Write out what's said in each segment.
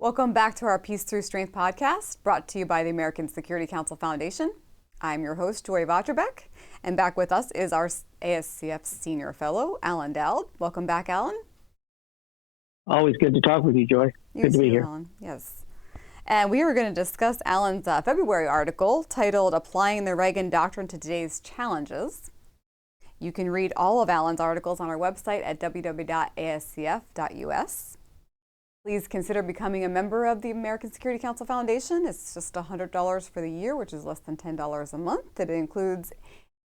Welcome back to our Peace Through Strength podcast, brought to you by the American Security Council Foundation. I'm your host, Joy Votrobek, and back with us is our ASCF Senior Fellow, Alan Dowd. Welcome back, Alan. Always good to talk with you, Joy. Good to be here. Alan. Yes. And we are going to discuss Alan's February article titled Applying the Reagan Doctrine to Today's Challenges. You can read all of Alan's articles on our website at www.ascf.us. Please consider becoming a member of the American Security Council Foundation. It's just $100 for the year, which is less than $10 a month. It includes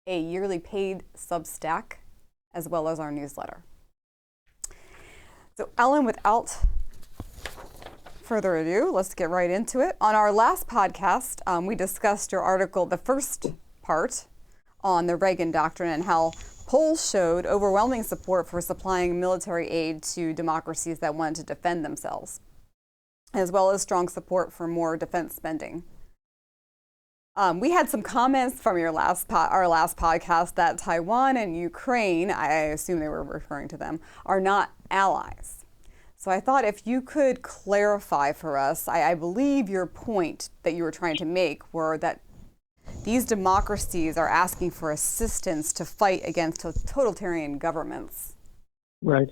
a yearly paid Substack, as well as our newsletter. So, Alan, without further ado, let's get right into it. On our last podcast, we discussed your article, the first part, on the Reagan Doctrine and how polls showed overwhelming support for supplying military aid to democracies that wanted to defend themselves, as well as strong support for more defense spending. We had some comments from our last podcast that Taiwan and Ukraine, I assume they were referring to them, are not allies. So I thought if you could clarify for us, I believe your point that you were trying to make were that these democracies are asking for assistance to fight against totalitarian governments. Right.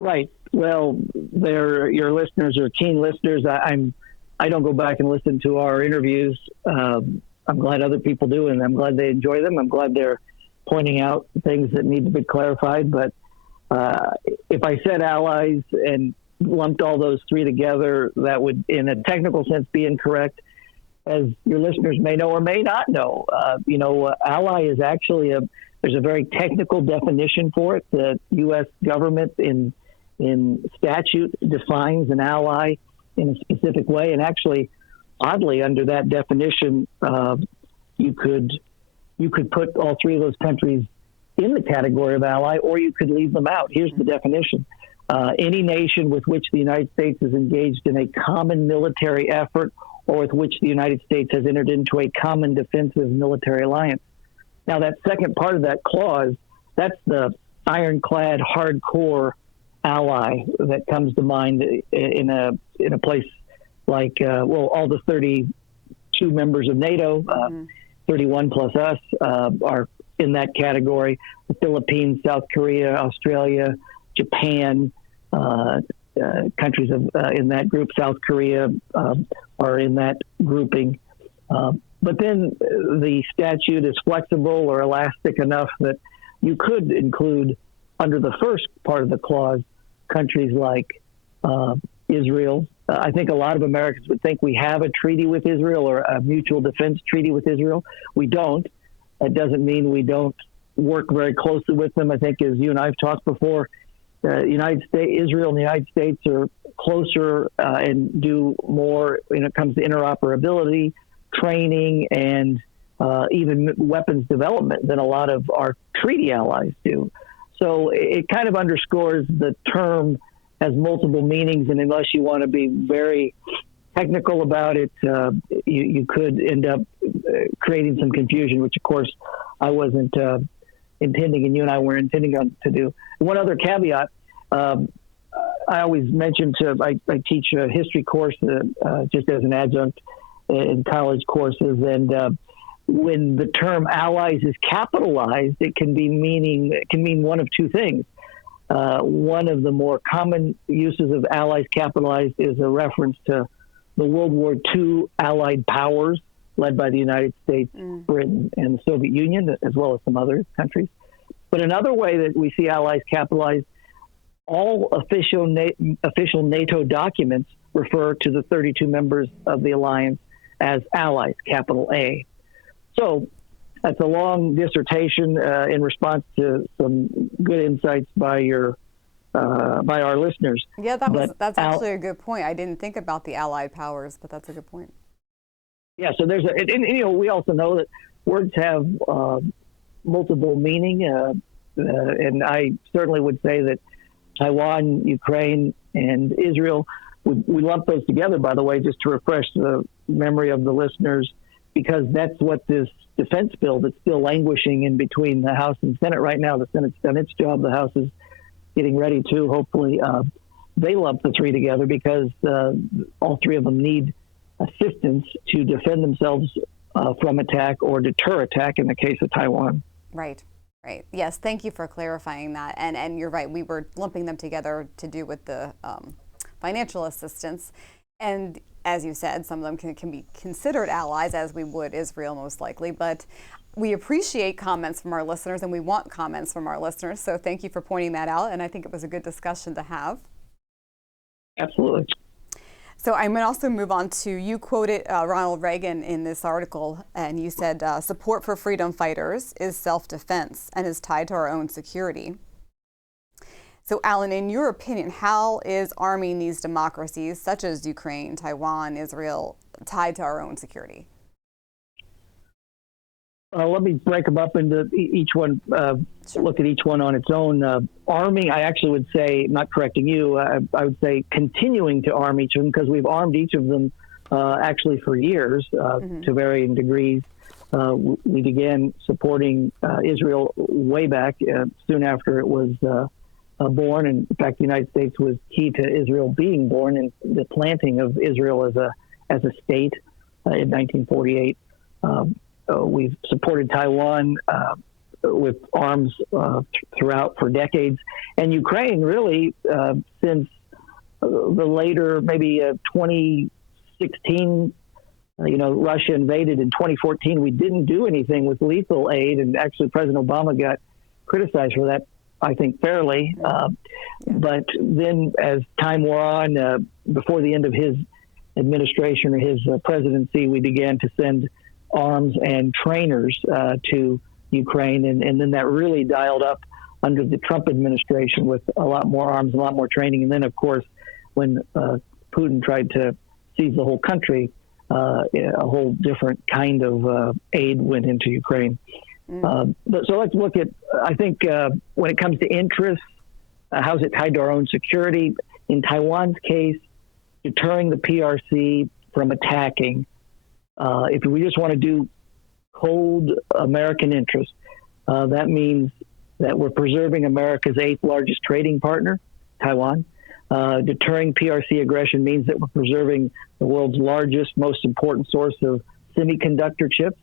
Well, your listeners are keen listeners. I don't go back and listen to our interviews. I'm glad other people do, and I'm glad they enjoy them. I'm glad they're pointing out things that need to be clarified. But if I said allies and lumped all those three together, that would, in a technical sense, be incorrect. As your listeners may know or may not know, ally is actually there's a very technical definition for it. The U.S. government in statute defines an ally in a specific way. And actually, oddly, under that definition, you could put all three of those countries in the category of ally, or you could leave them out. Here's the definition. Any nation with which the United States is engaged in a common military effort or with which the United States has entered into a common defensive military alliance. Now, that second part of that clause, that's the ironclad, hardcore ally that comes to mind in a place like, all the 32 members of NATO, 31 plus us, are in that category. The Philippines, South Korea, Australia, Japan, countries in that group, South Korea, are in that grouping. But then the statute is flexible or elastic enough that you could include, under the first part of the clause, countries like Israel. I think a lot of Americans would think we have a treaty with Israel or a mutual defense treaty with Israel. We don't. That doesn't mean we don't work very closely with them. I think, as you and I have talked before, Israel and the United States are closer and do more when it comes to interoperability, training, and even weapons development than a lot of our treaty allies do. So it kind of underscores the term has multiple meanings, and unless you want to be very technical about it, you could end up creating some confusion, which, of course, I wasn't intending, and you and I were intending to do. One other caveat, I always mention I teach a history course just as an adjunct in college courses, and when the term allies is capitalized, it can mean one of two things. One of the more common uses of allies capitalized is a reference to the World War II allied powers led by the United States, Britain, and the Soviet Union, as well as some other countries. But another way that we see allies capitalized, all official NATO documents refer to the 32 members of the alliance as allies, capital A. So that's a long dissertation in response to some good insights by our listeners. Yeah, that's actually a good point. I didn't think about the allied powers, but that's a good point. Yeah, so we also know that words have multiple meaning, and I certainly would say that Taiwan, Ukraine, and Israel, we lump those together, by the way, just to refresh the memory of the listeners, because that's what this defense bill that's still languishing in between the House and Senate right now. The Senate's done its job. The House is getting ready to hopefully they lump the three together because all three of them need assistance to defend themselves from attack or deter attack in the case of Taiwan. Right. Right. Yes. Thank you for clarifying that. And you're right. We were lumping them together to do with the financial assistance. And as you said, some of them can be considered allies, as we would Israel most likely. But we appreciate comments from our listeners, and we want comments from our listeners. So thank you for pointing that out. And I think it was a good discussion to have. Absolutely. So I'm going to also move on to, you quoted Ronald Reagan in this article, and you said support for freedom fighters is self-defense and is tied to our own security. So Alan, in your opinion, how is arming these democracies such as Ukraine, Taiwan, Israel tied to our own security? Let me break them up into each one, Sure. look at each one on its own. Arming, I actually would say, not correcting you, I would say continuing to arm each of them, because we've armed each of them actually for years to varying degrees. We began supporting Israel way back soon after it was born. And in fact, the United States was key to Israel being born and the planting of Israel as a state in 1948. We've supported Taiwan with arms throughout for decades, and Ukraine really since the later maybe 2016. Russia invaded in 2014. We didn't do anything with lethal aid, and actually President Obama got criticized for that, I think fairly. But then as time wore on, before the end of his administration or his presidency, we began to send arms and trainers to Ukraine, and then that really dialed up under the Trump administration with a lot more arms, a lot more training. And then, of course, when Putin tried to seize the whole country, a whole different kind of aid went into Ukraine. So let's look at, I think, when it comes to interests, how's it tied to our own security? In Taiwan's case, deterring the PRC from attacking. If we just want to do cold American interest, that means that we're preserving America's 8th largest trading partner, Taiwan. Deterring PRC aggression means that we're preserving the world's largest, most important source of semiconductor chips,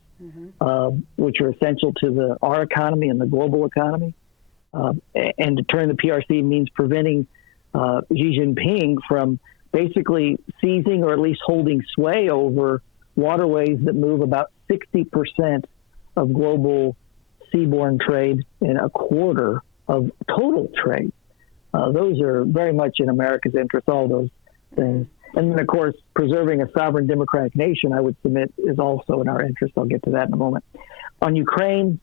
which are essential to our economy and the global economy. And deterring the PRC means preventing Xi Jinping from basically seizing or at least holding sway over waterways that move about 60% of global seaborne trade and a quarter of total trade. Those are very much in America's interest, all those things. And then, of course, preserving a sovereign democratic nation, I would submit, is also in our interest. I'll get to that in a moment. On Ukraine,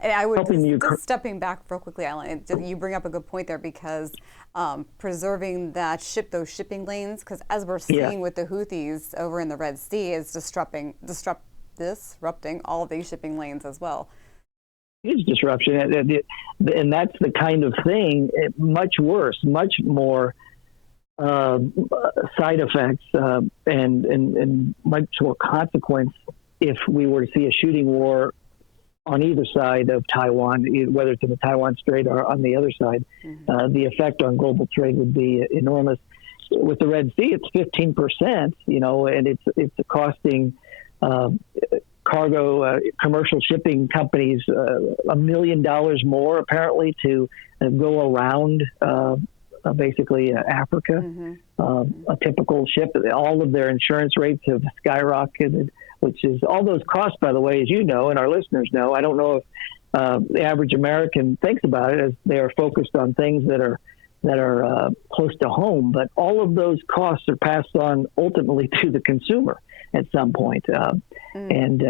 and I would just stepping back real quickly, Alan, you bring up a good point there, because preserving those shipping lanes, because as we're seeing with the Houthis over in the Red Sea, is disrupting all of these shipping lanes as well. It's disruption, and that's the kind of thing, much worse, much more side effects and much more consequence if we were to see a shooting war on either side of Taiwan, whether it's in the Taiwan Strait or on the other side. The effect on global trade would be enormous. With the Red Sea, it's 15%, and it's costing commercial shipping companies $1 million more, apparently, to go around basically Africa. A typical ship, all of their insurance rates have skyrocketed, which is all those costs, by the way, as you know, and our listeners know. I don't know if the average American thinks about it, as they are focused on things that are close to home, but all of those costs are passed on ultimately to the consumer at some point. And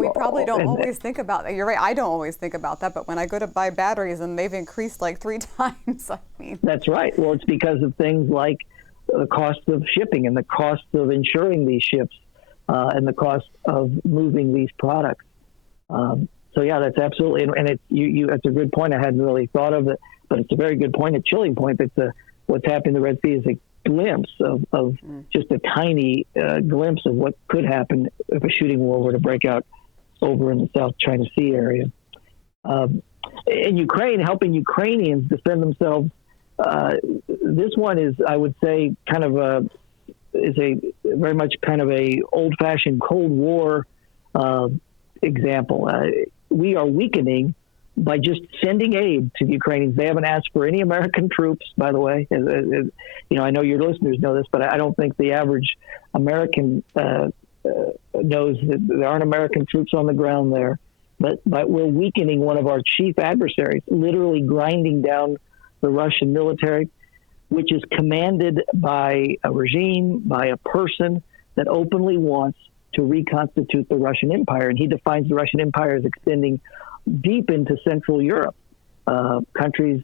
we probably don't always think about that. You're right. I don't always think about that. But when I go to buy batteries and they've increased like 3 times, That's right. Well, it's because of things like the cost of shipping and the cost of insuring these ships and the cost of moving these products. So yeah, that's absolutely, and that's a good point. I hadn't really thought of it, but it's a very good point, a chilling point. That what's happening in the Red Sea is a glimpse of just a tiny glimpse of what could happen if a shooting war were to break out over in the South China Sea area. In Ukraine, helping Ukrainians defend themselves this one is, I would say, kind of is a very much kind of a old-fashioned Cold War example. We are weakening by just sending aid to the Ukrainians. They haven't asked for any American troops, by the way. You know, I know your listeners know this, but I don't think the average American knows that there aren't American troops on the ground there. But we're weakening one of our chief adversaries, literally grinding down the Russian military, which is commanded by a regime, by a person that openly wants to reconstitute the Russian Empire. And he defines the Russian Empire as extending deep into Central Europe, countries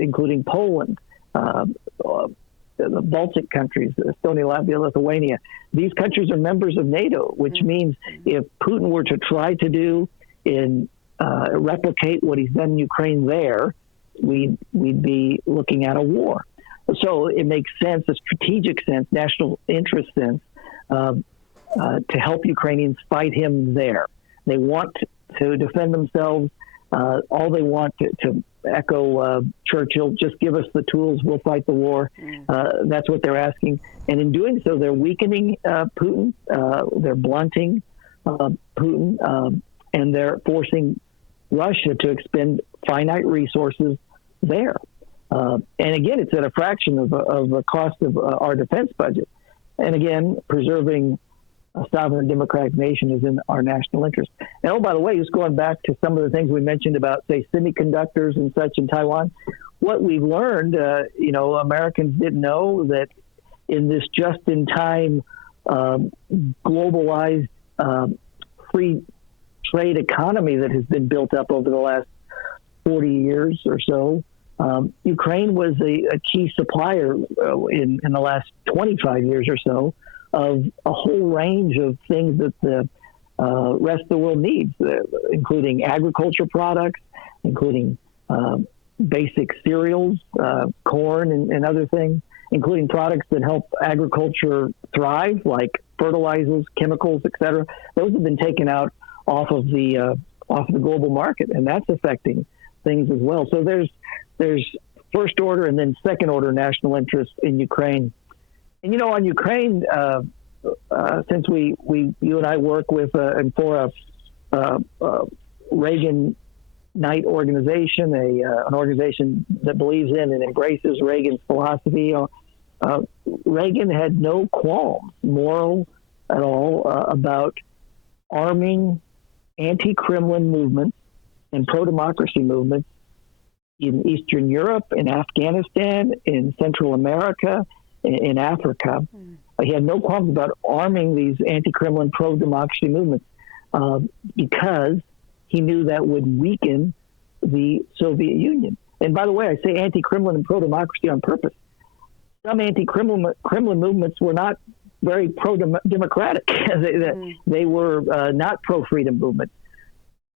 including Poland, the Baltic countries, Estonia, Latvia, Lithuania. These countries are members of NATO, which means if Putin were to try to do replicate what he's done in Ukraine there, we'd be looking at a war. So it makes sense, a strategic sense, national interest sense, to help Ukrainians fight him there. They want to defend themselves. All they want to echo Churchill, just give us the tools, we'll fight the war. That's what they're asking. And in doing so, they're weakening Putin, they're blunting Putin, and they're forcing Russia to expend finite resources there. And again, it's at a fraction of the cost of our defense budget. And again, preserving a sovereign democratic nation is in our national interest. And oh, by the way, just going back to some of the things we mentioned about, say, semiconductors and such in Taiwan, what we've learned, you know, Americans didn't know that in this just-in-time globalized free trade economy that has been built up over the last 40 years or so, Ukraine was a key supplier in the last 25 years or so of a whole range of things that the rest of the world needs, including agriculture products, including basic cereals, corn, and other things, including products that help agriculture thrive, like fertilizers, chemicals, et cetera. Those have been taken out off of the global market, and that's affecting things as well. So there's first order and then second order national interest in Ukraine. And, you know, on Ukraine, since you and I work with and for a Reagan Knight organization, an organization that believes in and embraces Reagan's philosophy, Reagan had no qualms, moral at all, about arming anti-Kremlin movements and pro-democracy movements in Eastern Europe, in Afghanistan, in Central America, in Africa. He had no qualms about arming these anti-Kremlin, pro-democracy movements because he knew that would weaken the Soviet Union. And by the way, I say anti-Kremlin and pro-democracy on purpose. Some anti-Kremlin movements were not very pro-democratic. They were not pro-freedom movements.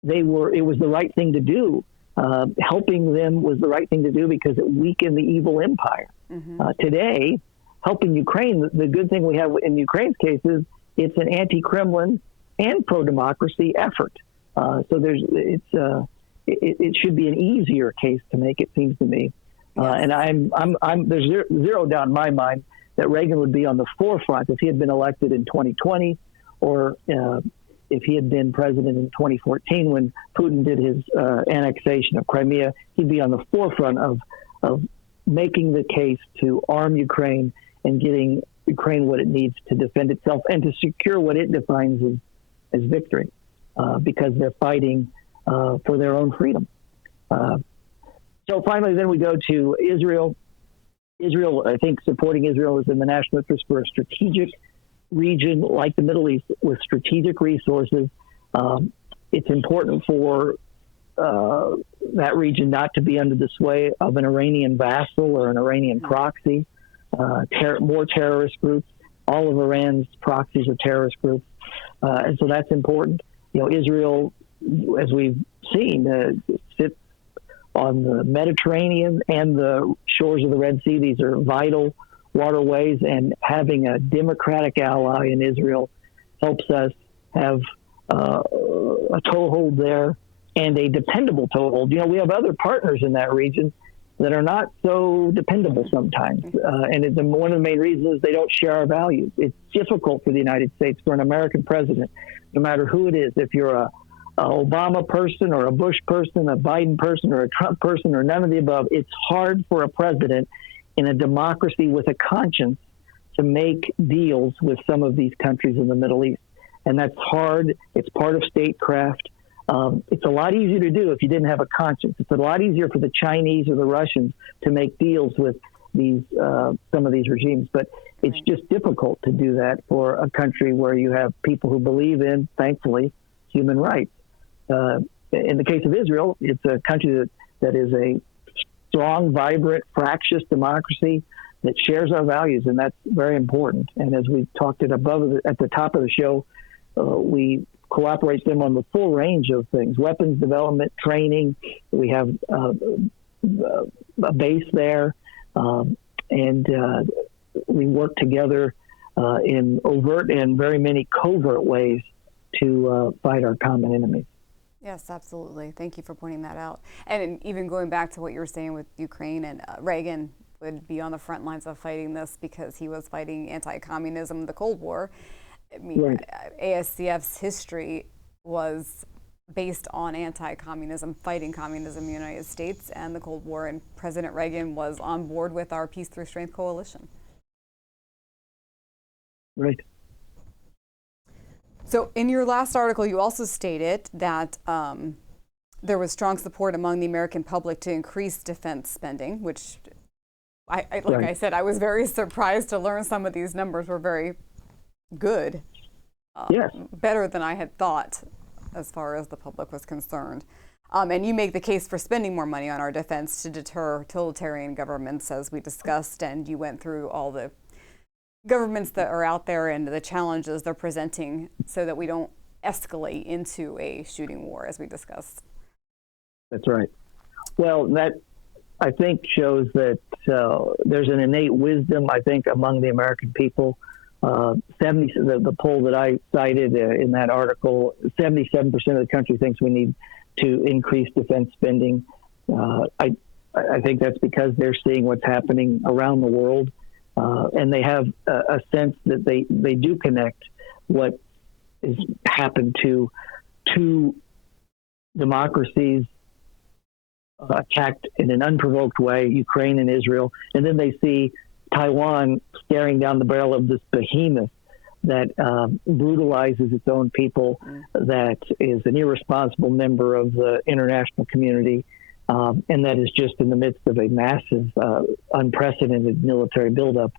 It was the right thing to do. Helping them was the right thing to do because it weakened the evil empire. Today, helping Ukraine, the good thing we have in Ukraine's case is it's an anti-Kremlin and pro-democracy effort. So it should be an easier case to make, it seems to me. And there's zero doubt in my mind that Reagan would be on the forefront if he had been elected in 2020 or if he had been president in 2014 when Putin did his annexation of Crimea. He'd be on the forefront of making the case to arm Ukraine and getting Ukraine what it needs to defend itself and to secure what it defines as victory, because they're fighting for their own freedom. So finally, then we go to Israel. Israel, I think supporting Israel is in the national interest for a strategic region like the Middle East with strategic resources. It's important for that region not to be under the sway of an Iranian vassal or an Iranian proxy, more terrorist groups. All of Iran's proxies are terrorist groups. And so that's important. You know, Israel, as we've seen, sits on the Mediterranean and the shores of the Red Sea. These are vital waterways, and having a democratic ally in Israel helps us have a toehold there and a dependable toehold. You know, we have other partners in that region, that are not so dependable sometimes. And one of the main reasons is they don't share our values. It's difficult for the United States, for an American president, no matter who it is, if you're a Obama person or a Bush person, a Biden person or a Trump person or none of the above, it's hard for a president in a democracy with a conscience to make deals with some of these countries in the Middle East. And that's hard. It's part of statecraft. It's a lot easier to do if you didn't have a conscience. It's a lot easier for the Chinese or the Russians to make deals with these some of these regimes. But it's just difficult to do that for a country where you have people who believe in, thankfully, human rights. In the case of Israel, it's a country that is a strong, vibrant, fractious democracy that shares our values, and that's very important. And as we talked at the top of the show, we cooperate with them on the full range of things: weapons development, training. We have a base there, and we work together in overt and very many covert ways to fight our common enemies. Yes, absolutely. Thank you for pointing that out. And even going back to what you were saying with Ukraine, and Reagan would be on the front lines of fighting this because he was fighting anti-communism in the Cold War. I mean, right. ASCF's history was based on anti-communism, fighting communism in the United States and the Cold War, and President Reagan was on board with our Peace Through Strength coalition. Right. So in your last article, you also stated that there was strong support among the American public to increase defense spending, which, I said, I was very surprised to learn some of these numbers were very good. Yes. Better than I had thought as far as the public was concerned. And you make the case for spending more money on our defense to deter totalitarian governments, as we discussed, and you went through all the governments that are out there and the challenges they're presenting so that we don't escalate into a shooting war, as we discussed. That's right. Well, that, I think, shows that there's an innate wisdom, I think, among the American people. The poll that I cited in that article, 77% of the country thinks we need to increase defense spending. I think that's because they're seeing what's happening around the world. And they have a sense that they do connect what has happened to two democracies attacked in an unprovoked way, Ukraine and Israel, and then they see Taiwan staring down the barrel of this behemoth that brutalizes its own people, that is an irresponsible member of the international community, and that is just in the midst of a massive, unprecedented military buildup.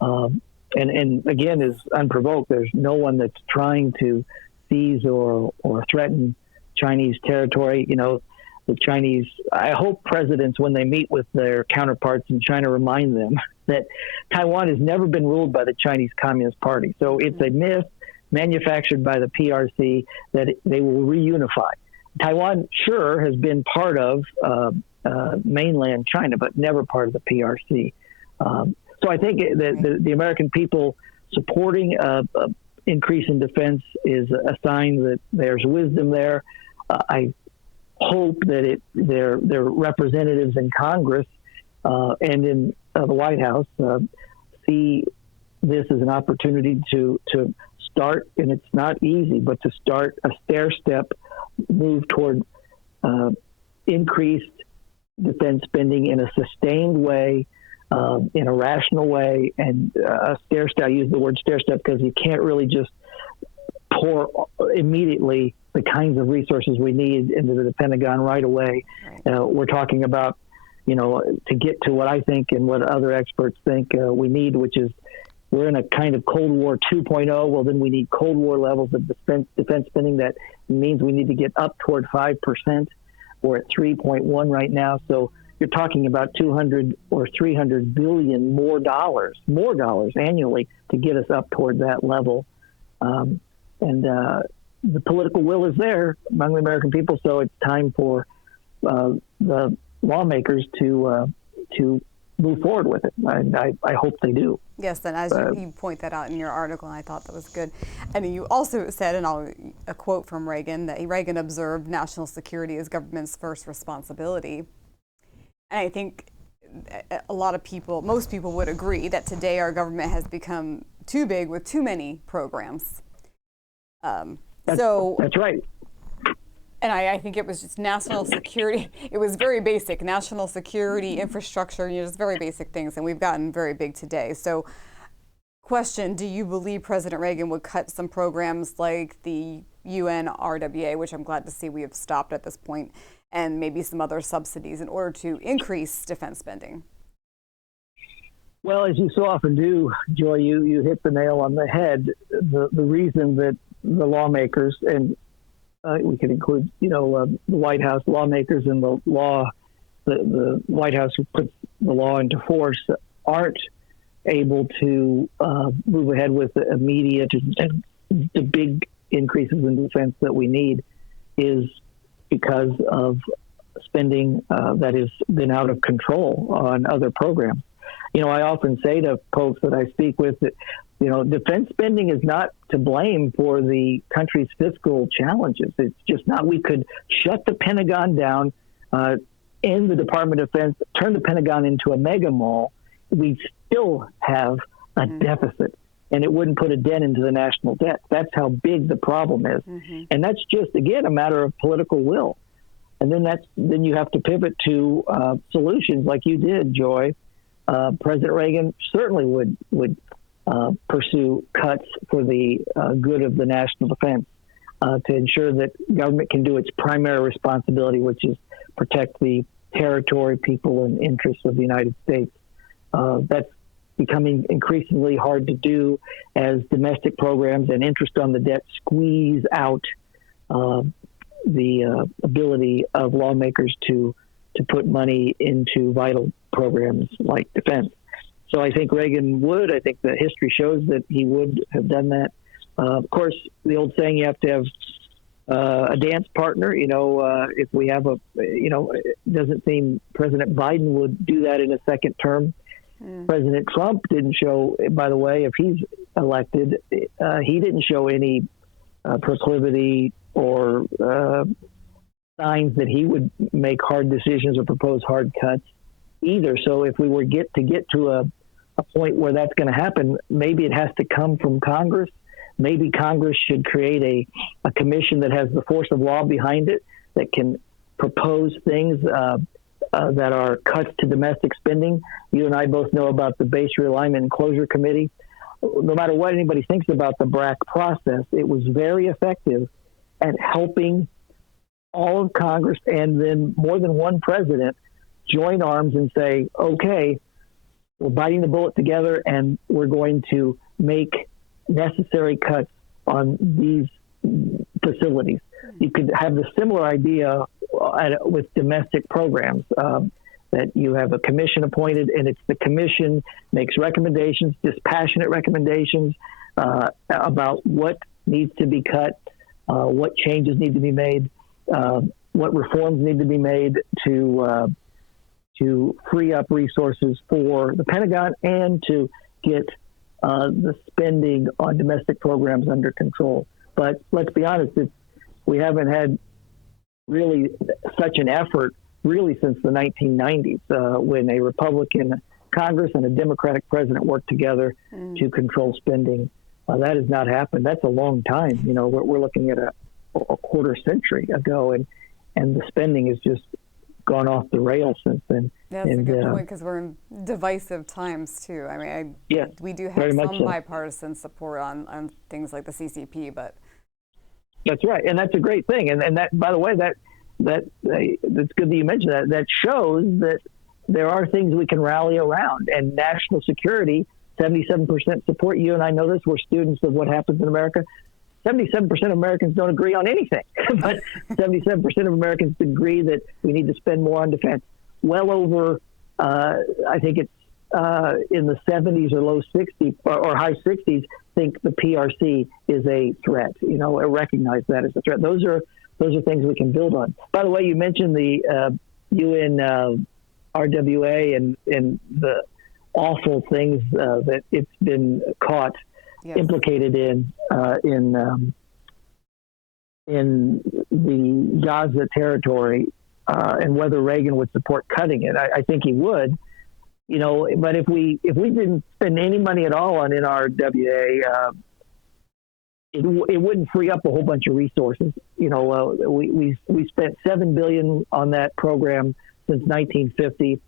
And again, is unprovoked. There's no one that's trying to seize or threaten Chinese territory. You know, the Chinese, I hope presidents, when they meet with their counterparts in China, remind them that Taiwan has never been ruled by the Chinese Communist Party. So it's a myth manufactured by the PRC that they will reunify. Taiwan, sure, has been part of mainland China, but never part of the PRC. So I think that the American people supporting increase in defense is a sign that there's wisdom there. I hope that their representatives in Congress and in the White House see this as an opportunity to start, and it's not easy, but to start a stair-step move toward increased defense spending in a sustained way, in a rational way, and a stair-step. I use the word stair-step because you can't really just pour immediately the kinds of resources we need into the Pentagon right away. Right. We're talking about, to get to what I think and what other experts think we need, which is we're in a kind of Cold War 2.0. Well, then we need Cold War levels of defense spending. That means we need to get up toward 5%. We're at 3.1 right now. So you're talking about 200 or 300 billion more dollars annually to get us up toward that level. And the political will is there among the American people. So it's time for the lawmakers to move forward with it. And I hope they do. Yes, and as you point that out in your article, and I thought that was good. And you also said, and a quote from Reagan, that Reagan observed national security as government's first responsibility. And I think a lot of people, most people would agree that today our government has become too big with too many programs. That's right. And I think it was just national security. It was very basic, national security, infrastructure, just very basic things. And we've gotten very big today. So question, do you believe President Reagan would cut some programs like the UN RWA, which I'm glad to see we have stopped at this point, and maybe some other subsidies in order to increase defense spending? Well, as you so often do, Joy, you hit the nail on the head. The reason that the lawmakers, and we can include, the White House lawmakers and the White House who puts the law into force, aren't able to move ahead with the immediate and the big increases in defense that we need, is because of spending that has been out of control on other programs. I often say to folks that I speak with that, defense spending is not to blame for the country's fiscal challenges. It's just not. We could shut the Pentagon down, end the Department of Defense, turn the Pentagon into a mega mall. We'd still have a deficit, and it wouldn't put a dent into the national debt. That's how big the problem is. And that's just, again, a matter of political will. And then you have to pivot to solutions like you did, Joy. President Reagan certainly would pursue cuts for the good of the national defense to ensure that government can do its primary responsibility, which is protect the territory, people, and interests of the United States. That's becoming increasingly hard to do as domestic programs and interest on the debt squeeze out the ability of lawmakers to put money into vital programs like defense. So I think Reagan would. I think the history shows that he would have done that. Of course, the old saying, you have to have a dance partner. If we have it doesn't seem President Biden would do that in a second term. President Trump didn't show, by the way, if he's elected, he didn't show any proclivity or signs that he would make hard decisions or propose hard cuts either. So if we were get to a point where that's going to happen, maybe it has to come from Congress. Maybe Congress should create a commission that has the force of law behind it, that can propose things that are cuts to domestic spending. You and I both know about the Base Realignment and Closure Committee. No matter what anybody thinks about the BRAC process, it was very effective at helping all of Congress and then more than one president join arms and say, okay, we're biting the bullet together and we're going to make necessary cuts on these facilities. You could have the similar idea with domestic programs, that you have a commission appointed, and it's the commission makes recommendations, dispassionate recommendations about what needs to be cut, what changes need to be made, what reforms need to be made to free up resources for the Pentagon and to get the spending on domestic programs under control. But let's be honest, we haven't had really such an effort really since the 1990s, when a Republican Congress and a Democratic president worked together to control spending. That has not happened. That's a long time. We're looking at a quarter century ago, and the spending has just gone off the rails since then. That's a good point, because we're in divisive times too. I mean, we do have some bipartisan support on things like the CCP, but that's right, and that's a great thing. And that, by the way, that's good that you mentioned that. That shows that there are things we can rally around. And national security, 77% support. You and I know this. We're students of what happens in America. 77% of Americans don't agree on anything, but 77% of Americans agree that we need to spend more on defense. Well over, I think it's in the 70s or low 60s or high 60s, think the PRC is a threat. Recognize that as a threat. Those are things we can build on. By the way, you mentioned the UN RWA and the awful things that it's been caught implicated in the Gaza territory, and whether Reagan would support cutting it. I think he would, But if we didn't spend any money at all on NRWA, it wouldn't free up a whole bunch of resources. We spent $7 billion on that program since 1950.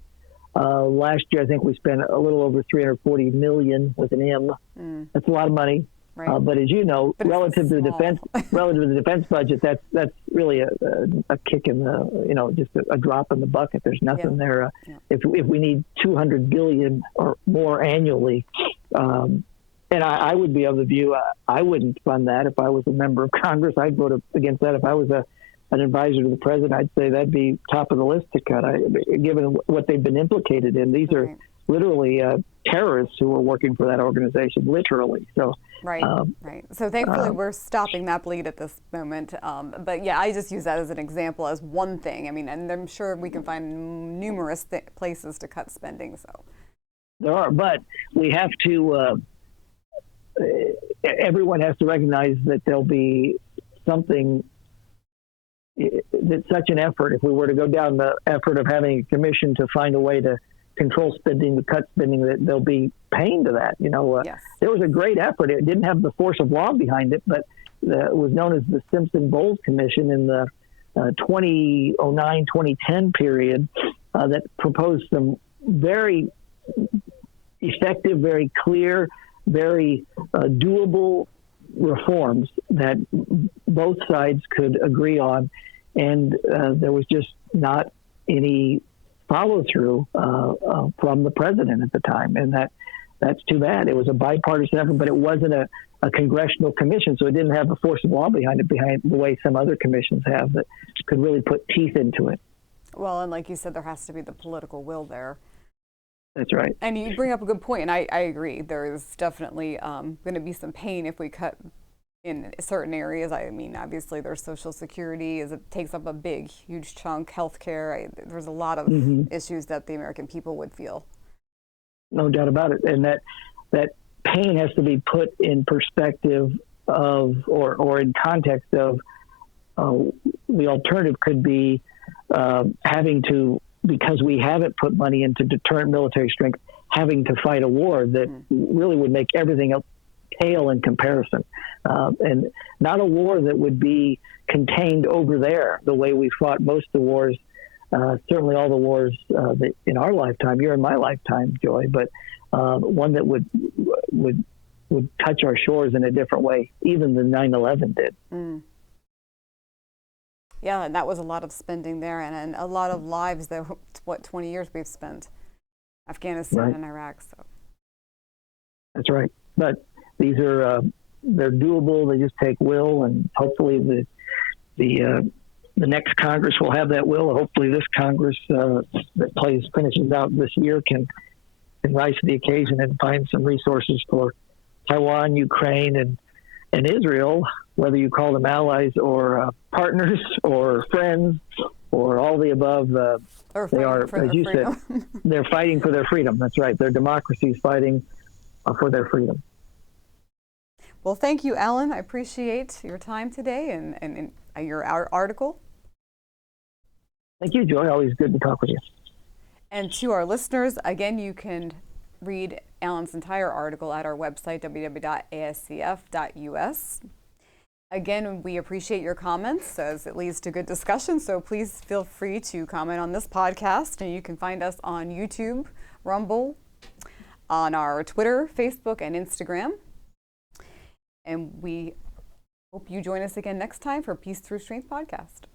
Last year, I think we spent a little over $340 million with an M. That's a lot of money. Right. But as you know, relative to the defense budget, that's really a kick in the, just a drop in the bucket. There's nothing there. If we need $200 billion or more annually, and I would be of the view I wouldn't fund that if I was a member of Congress. I'd vote against that if I was an advisor to the president. I'd say that'd be top of the list to cut. Given what they've been implicated in, these are literally terrorists who are working for that organization, literally. So right. So thankfully, we're stopping that bleed at this moment. But yeah, I just use that as an example, as one thing. I mean, and I'm sure we can find numerous places to cut spending. So there are, but we have to. Everyone has to recognize that there'll be something. That's such an effort. If we were to go down the effort of having a commission to find a way to control spending, to cut spending, that there'll be pain to that. There was a great effort. It didn't have the force of law behind it, but it was known as the Simpson-Bowles Commission in the 2009-2010 period that proposed some very effective, very clear, very doable reforms that both sides could agree on. And there was just not any follow through from the president at the time. And that's too bad. It was a bipartisan effort, but it wasn't a congressional commission. So it didn't have the force of law behind the way some other commissions have that could really put teeth into it. Well, and like you said, there has to be the political will there. That's right. And you bring up a good point, and I agree. There is definitely going to be some pain if we cut in certain areas. I mean, obviously, there's Social Security. It takes up a big, huge chunk. Healthcare. There's a lot of issues that the American people would feel. No doubt about it. And that pain has to be put in perspective of, or in context of, the alternative could be having to, because we haven't put money into deterrent military strength, having to fight a war that really would make everything else pale in comparison. And not a war that would be contained over there the way we fought most of the wars, certainly all the wars that in our lifetime, you're in my lifetime, Joy, but one that would touch our shores in a different way, even than 9/11 did. Yeah, and that was a lot of spending there, and a lot of lives that, 20 years we've spent, Afghanistan and Iraq. So that's right. But these are they're doable. They just take will, and hopefully the next Congress will have that will. Hopefully this Congress that finishes out this year can rise to the occasion and find some resources for Taiwan, Ukraine, and Israel, whether you call them allies or partners or friends or all the above. They are, as you said, they're fighting for their freedom. That's right. They're democracies fighting for their freedom. Well, thank you, Alan. I appreciate your time today and your article. Thank you, Joy. Always good to talk with you. And to our listeners, again, you can read Alan's entire article at our website, www.ascf.us. Again, we appreciate your comments as it leads to good discussion, so please feel free to comment on this podcast, and you can find us on YouTube, Rumble, on our Twitter, Facebook, and Instagram. And we hope you join us again next time for Peace Through Strength podcast.